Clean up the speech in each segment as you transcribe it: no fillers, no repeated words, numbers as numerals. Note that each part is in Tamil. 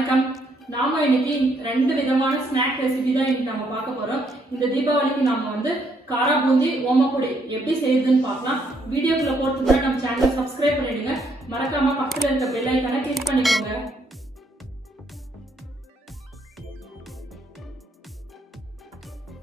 வணக்கம். நாம இன்னைக்கு ரெண்டு விதமான ஸ்நாக் ரெசிபி தான் இன்னைக்கு நம்ம பார்க்க போறோம். இந்த தீபாவளிக்கு நாம காரா பூந்தி ஓமப்பொடி எப்படி செய்யுதுன்னு பார்க்கலாம். வீடியோக்குள்ள போறதுக்கு நம்ம சேனலை சப்ஸ்கிரைப் பண்ணிடுங்க. மறக்காம பக்கத்துல இருக்க பெல் ஐகானை கிளிக் பண்ணிக்கோங்க.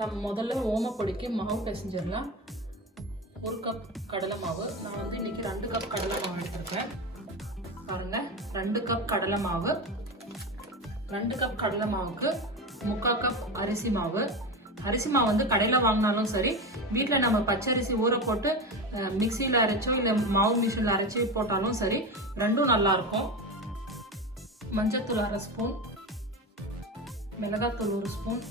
நம்ம முதல்ல ஓமப்பொடிக்கு மாவு பிசைஞ்சிடலாம். 1 கப் கடலை மாவு. நான் இன்னைக்கு 2 கப் கடலை மாவு எடுத்திருக்கேன். பாருங்க, 2 கப் கடலை மாவு. 2 கப் கடலை மாவுக்கு 3/4 கப் அரிசி மாவு. அரிசி மாவு கடையில் வாங்கினாலும் சரி, வீட்டில் நம்ம பச்சரிசி ஊற போட்டு மிக்சியில் அரைச்சோ இல்லை மாவு மிஷினில் அரைச்சி போட்டாலும் சரி, ரெண்டும் நல்லா இருக்கும். மஞ்சத்தூள் 1/2 ஸ்பூன், மிளகாத்தூள் 1 ஸ்பூன்,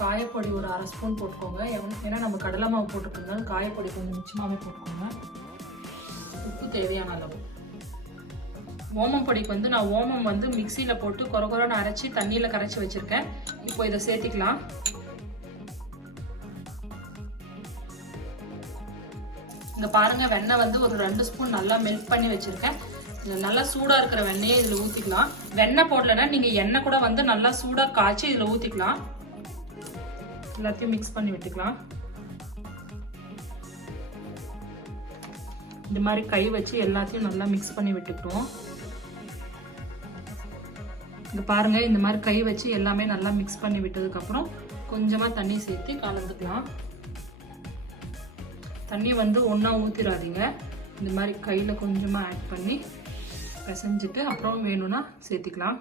காயப்பொடி ஒரு 1/2 ஸ்பூன் போட்டுக்கோங்க. ஏன்னா நம்ம கடலை மாவு போட்டுக்கிறதுனால காயப்பொடி கொஞ்சம் மிச்சமாகவே போட்டுக்கோங்க. உப்பு தேவையான அளவு. ஓமம் பொடிக்கு நான் ஓமம் மிக்சியில் போட்டு கொரகொரன்னு அரைச்சி தண்ணியில் கரைச்சி வச்சுருக்கேன். இப்போ இதை சேர்த்திக்கலாம். இங்கே பாருங்கள், வெண்ணெய் ஒரு 2 ஸ்பூன் நல்லா மெல்ட் பண்ணி வச்சுருக்கேன். நல்லா சூடாக இருக்கிற வெண்ணெயை இதில் ஊற்றிக்கலாம். வெண்ணெய் போடலைன்னா நீங்கள் எண்ணெய் கூட நல்லா சூடாக காய்ச்சி இதில் ஊற்றிக்கலாம். எல்லாத்தையும் மிக்ஸ் பண்ணி விட்டுக்கலாம். இந்த மாதிரி கை வச்சு எல்லாத்தையும் நல்லா மிக்ஸ் பண்ணி விட்டுக்குவோம். இங்கே பாருங்க, இந்த மாதிரி கை வச்சு எல்லாமே நல்லா மிக்ஸ் பண்ணி விட்டதுக்கப்புறம் கொஞ்சமாக தண்ணி சேர்த்து கலந்துக்கலாம். தண்ணி ஒன்றா ஊற்றிடாதீங்க. இந்த மாதிரி கையில் கொஞ்சமாக ஆட் பண்ணி பிசைஞ்சிட்டு அப்புறம் வேணும்னா சேர்த்திக்கலாம்.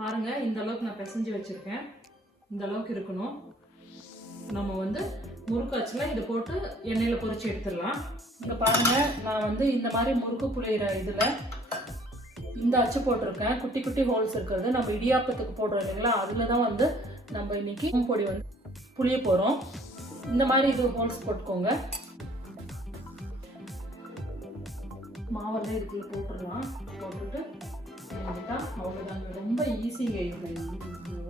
பாருங்க, இந்த அளவுக்கு நான் பிசைஞ்சு வச்சிருக்கேன். இந்த அளவுக்கு இருக்கணும். நம்ம முறுக்கு அச்சுல இதை போட்டு எண்ணெயில் பொரிச்சு எடுத்துடலாம். இங்கே பாருங்க, நான் இந்த மாதிரி முறுக்கு புளியிற இதில் இந்த அச்சு போட்டிருக்கேன். குட்டி குட்டி ஹோல்ஸ் இருக்கிறது நம்ம இடியாப்பத்துக்கு போடுறோம் இல்லைங்களா, அதில் தான் நம்ம இன்னைக்கு பொடி புளிய போகிறோம். இந்த மாதிரி இது ஹோல்ஸ் போட்டுக்கோங்க. மாவெல்லாம் இதுக்குள்ள போட்டுடலாம். போட்டுட்டு அவ்வளோதாங்க. ரொம்ப ஈஸிங்க இது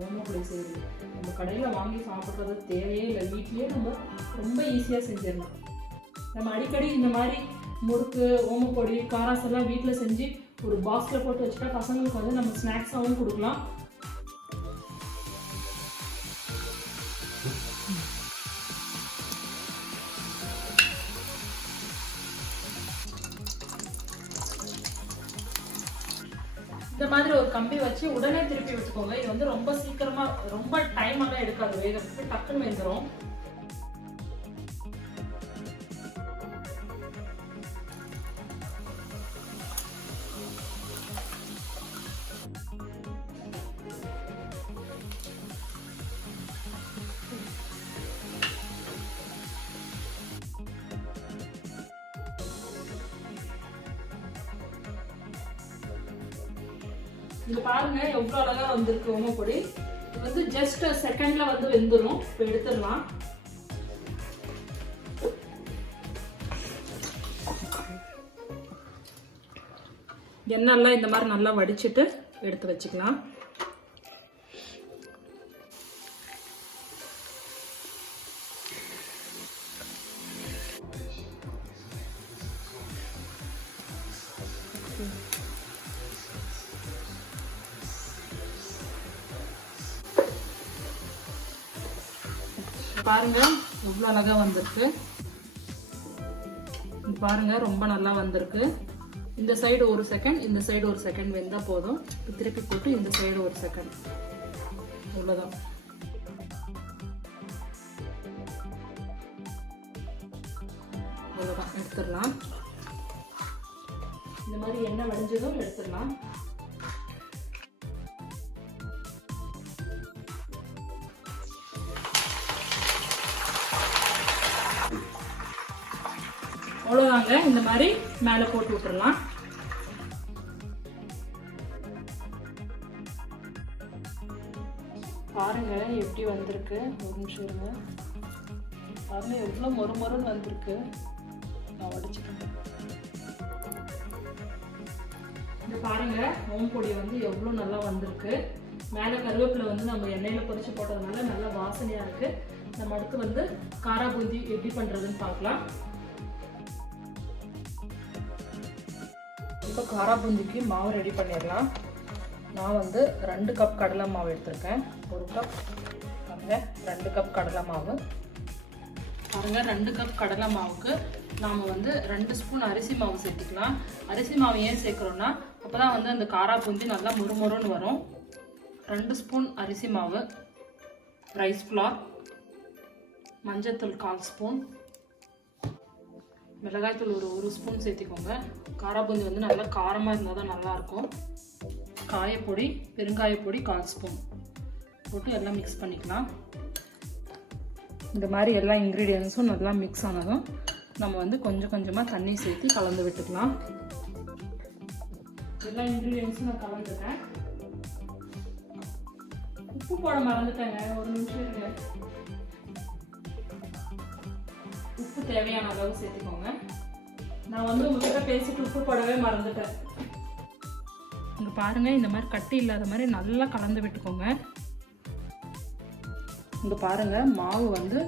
ஓமப்பொடி செய்யுது. நம்ம கடையில் வாங்கி சாப்பிட்றது தேவையே இல்லை. வீட்லேயே நம்ம ரொம்ப ஈஸியாக செஞ்சிடலாம். நம்ம அடிக்கடி இந்த மாதிரி முறுக்கு ஓமப்பொடி காராஸ் எல்லாம் வீட்டில் செஞ்சு ஒரு பாக்ஸில் போட்டு வச்சுட்டா பசங்களுக்கு நம்ம ஸ்நாக்ஸாகவும் கொடுக்கலாம். இந்த மாதிரி ஒரு கம்பி வச்சு உடனே திருப்பி வச்சுக்கோங்க. இது ரொம்ப சீக்கிரமா, ரொம்ப டைம் எல்லாம் எடுக்காது வேகிறதுக்கு, டக்குன்னு வெந்துடும். இது பாருங்க, எவ்வளோ அழகா வந்திருக்கு ஓமப்பொடி. இது ஜஸ்ட் செகண்ட்ல வெந்துடும். இப்போ எடுத்துடலாம். எண்ணெய்லாம் இந்த மாதிரி நல்லா வடிச்சிட்டு எடுத்து வச்சுக்கலாம். பாருங்க, எவ்வளோ அழகா வந்திருக்கு. பாருங்க, ரொம்ப நல்லா வந்திருக்கு. இந்த சைடு 1 செகண்ட், இந்த சைடு 1 செகண்ட் வெந்தா போதும். திருப்பி போட்டு இந்த சைடு 1 செகண்ட். அவ்வளோதான். அவ்வளோதான், எடுத்துடலாம். இந்த மாதிரி எண்ணெய் வடிஞ்சதும் எடுத்துடலாம். அவ்வளோதாங்க. இந்த மாதிரி மேலே போட்டு விட்டுறலாம். பாருங்க எப்படி வந்திருக்கு. ஒரு நிமிஷம் இருங்க. பாருங்க எவ்வளோ மொறுமொறுன்னு வந்திருக்கு. நான் உடைச்சிட்டேன். இந்த பாருங்க, ஓமப்பொடி எவ்வளோ நல்லா வந்திருக்கு. மேலே கருவேப்பிலை நம்ம எண்ணெயில் பொரிச்சு போட்டதுனால நல்லா வாசனையாக இருக்குது. நம்ம அடுத்து காரா பூந்தி எப்படி பண்ணுறதுன்னு பார்க்கலாம். இப்போ காரா பூந்திக்கு மாவு ரெடி பண்ணிடலாம். நான் வந்து 2 கப் கடலை மாவு எடுத்திருக்கேன். 1 கப் பாருங்கள், 2 கப் கடலை மாவு பாருங்கள். 2 கப் கடலை மாவுக்கு நாம் வந்து 2 ஸ்பூன் அரிசி மாவு சேர்த்துக்கலாம். அரிசி மாவு ஏன் சேர்க்குறோன்னா அப்போ தான் வந்து அந்த காரா பூந்தி நல்லா முறுமுறுன்னு வரும். 2 ஸ்பூன் அரிசி மாவு, ரைஸ் ஃப்ளார், மஞ்சத்தூள் 1/4 ஸ்பூன், மிளகாய்த்தூள் ஒரு 1 ஸ்பூன் சேர்த்திக்கோங்க. காரா பூந்தி வந்து நல்லா காரமாக இருந்தால் தான் நல்லாயிருக்கும். காயப்பொடி, பெருங்காயப்பொடி 1/4 ஸ்பூன் போட்டு எல்லாம் மிக்ஸ் பண்ணிக்கலாம். இந்த மாதிரி எல்லா இன்க்ரீடியன்ஸும் நல்லா மிக்ஸ் ஆனதும் நம்ம வந்து கொஞ்சம் கொஞ்சமாக தண்ணி சேர்த்து கலந்து விட்டுக்கலாம். எல்லா இன்க்ரீடியன்ஸும் நான் கலந்துட்டேன். உப்பு போட மறந்துட்டேங்க, ஒரு நிமிஷம் இருங்க. உப்பு தேவையான அளவு சேர்த்துக்கோங்க. நான் வந்து உங்ககிட்ட பேசிட்டு உப்பு போடவே மறந்துட்டேன். இங்கே பாருங்கள், இந்த மாதிரி கட்டி இல்லாத மாதிரி நல்லா கலந்து விட்டுக்கோங்க. இங்கே பாருங்கள், மாவு வந்து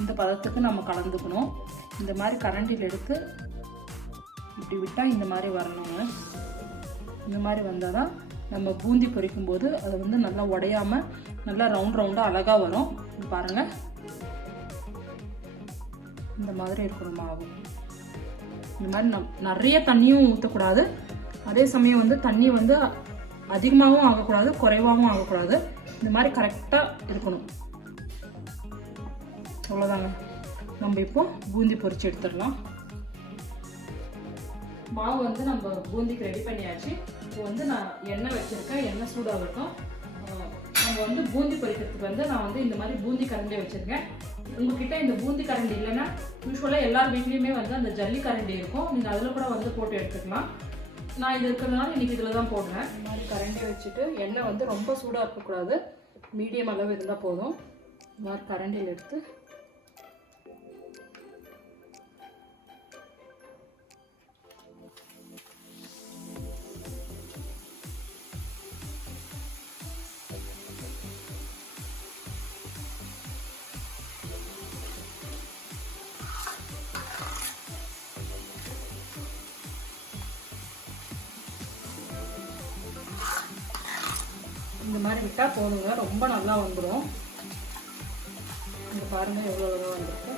இந்த பதத்துக்கு நம்ம கலந்துக்கணும். இந்த மாதிரி கரண்டியில் எடுத்து இப்படி விட்டால் இந்த மாதிரி வரணுங்க. இந்த மாதிரி வந்தால் தான் நம்ம பூந்தி பொரிக்கும் போது அது வந்து நல்லா உடையாமல் நல்லா ரவுண்டாக அழகாக வரும். பாருங்கள், இந்த மாதிரி இருக்கணும் மாவு. இந்த மாதிரி நிறைய தண்ணியும் ஊற்றக்கூடாது, அதே சமயம் வந்து தண்ணி வந்து அதிகமாகவும் ஆகக்கூடாது, குறைவாகவும் ஆகக்கூடாது. இந்த மாதிரி கரெக்டாக இருக்கணும். அவ்வளோதாங்க. நம்ம இப்போ பூந்தி பொரிச்சு எடுத்துடலாம். மாவு வந்து நம்ம பூந்திக்கு ரெடி பண்ணியாச்சு. இப்போ வந்து நான் எண்ணெய் வச்சுருக்கேன், எண்ணெய் சூடாகட்டும். நம்ம வந்து பூந்தி பொரிக்கிறதுக்கு வந்து நான் வந்து இந்த மாதிரி பூந்தி கரண்டி வச்சுருக்கேன். உங்ககிட்ட இந்த பூந்தி கரண்டி இல்லைன்னா யூஸ்வலாக எல்லார் வீட்லேயுமே வந்து அந்த ஜல்லி கரண்டி இருக்கும், நீங்கள் அதில் கூட வந்து போட்டு எடுத்துக்கலாம். நான் இது இருக்கிறதுனால இன்றைக்கி இதில் தான் போடுறேன். இந்த மாதிரி கரண்டி வச்சுட்டு எண்ணெய் வந்து ரொம்ப சூடாக இருக்கக்கூடாது, மீடியம் அளவு இருந்தால் போதும். இந்த மாதிரி கரண்டியில் எடுத்து இந்த மாதிரி விட்டால் போதுங்க, ரொம்ப நல்லா வந்துடும். இங்கே பாருங்கள் எவ்வளோ அழகாக வந்துருக்கு.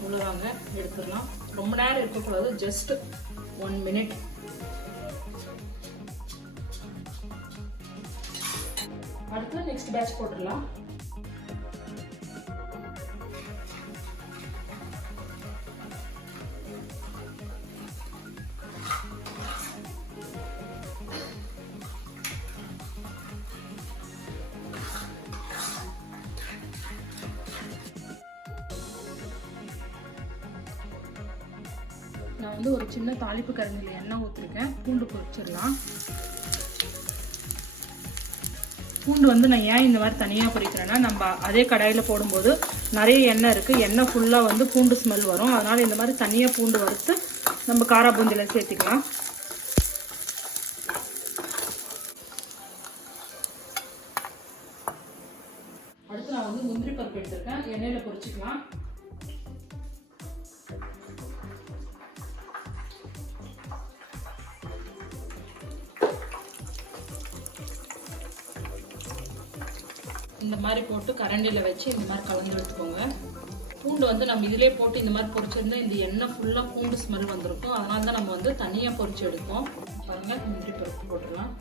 இவ்வளோதாங்க, எடுத்துடலாம். ரொம்ப நேரம் இருக்கக்கூடாது, ஜஸ்ட் 1 மினிட். அடுத்து நெக்ஸ்ட் பேட்ச் போட்டுடலாம். நான் வந்து ஒரு சின்ன தாளிப்பு கரண்டியில் எண்ணெய் ஊற்றிருக்கேன். பூண்டு பொரிச்சிடலாம். பூண்டு வந்து நான் ஏன் இந்த மாதிரி தனியாக பொரிக்கிறேன்னா, நம்ம அதே கடாயில் போடும்போது நிறைய எண்ணெய் இருக்குது, எண்ணெய் ஃபுல்லாக வந்து பூண்டு ஸ்மெல் வரும். அதனால் இந்த மாதிரி தனியாக பூண்டு வறுத்து நம்ம காரா பூந்தியில் சேர்த்துக்கலாம். அடுத்து நான் வந்து முந்திரி பருப்பு எடுத்திருக்கேன், எண்ணெயில் பொரிச்சிக்கலாம். இந்த மாதிரி போட்டு கரண்டியில் வச்சு இந்த மாதிரி கலந்து எடுத்துக்கோங்க. பூண்டு வந்து நம்ம இதிலே போட்டு இந்த மாதிரி பொரிச்சிருந்தா இந்த எண்ணெய் ஃபுல்லாக பூண்டு ஸ்மெல் வந்திருக்கும். அதனால தான் நம்ம வந்து தனியாக பொரிச்சு எடுப்போம். பாருங்கள், முந்திரி பருப்பு போட்டுடலாம்.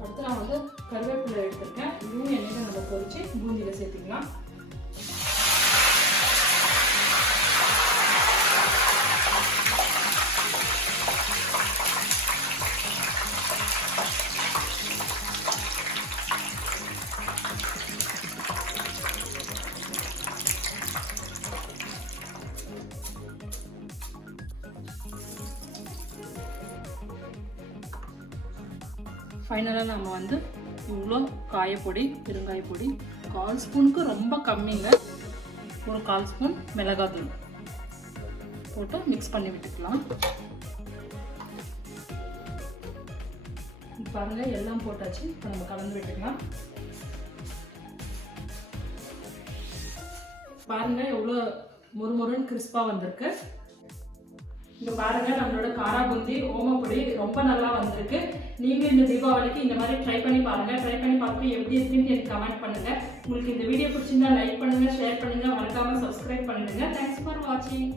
அடுத்து நான் வந்து கருவேப்பிலை எடுத்துருக்கேன். இதுவும் எண்ணெயில் நம்ம பொரிச்சு பூந்தியில் சேர்த்துக்கலாம். ஃபைனலாக நம்ம வந்து இவ்வளோ காயப்பொடி, பெருங்காயப்பொடி, 1/4 ஸ்பூனுக்கு ரொம்ப கம்மிங்க, ஒரு 1/4 ஸ்பூன் மிளகாத்தூள் போட்டு மிக்ஸ் பண்ணி விட்டுக்கலாம். பாருங்கள் எல்லாம் போட்டாச்சு. இப்போ நம்ம கலந்து விட்டுக்கலாம். பாருங்கள் எவ்வளோ முறுமுறுன்னு கிறிஸ்பாக வந்திருக்கு. இங்கே பாருங்கள் நம்மளோட காரா பூந்தி ஓமப்பொடி ரொம்ப நல்லா வந்திருக்கு. நீங்கள் இந்த தீபாவளிக்கு இந்த மாதிரி ட்ரை பண்ணி பாருங்கள். ட்ரை பண்ணி பார்த்துட்டு எப்படி இருக்குன்னு எனக்கு கமெண்ட் பண்ணுங்கள். உங்களுக்கு இந்த வீடியோ பிடிச்சிருந்தா லைக் பண்ணுங்கள், ஷேர் பண்ணுங்கள், மறக்காமல் சப்ஸ்கிரைப் பண்ணிடுங்க. தேங்க்ஸ் ஃபார் வாட்சிங்.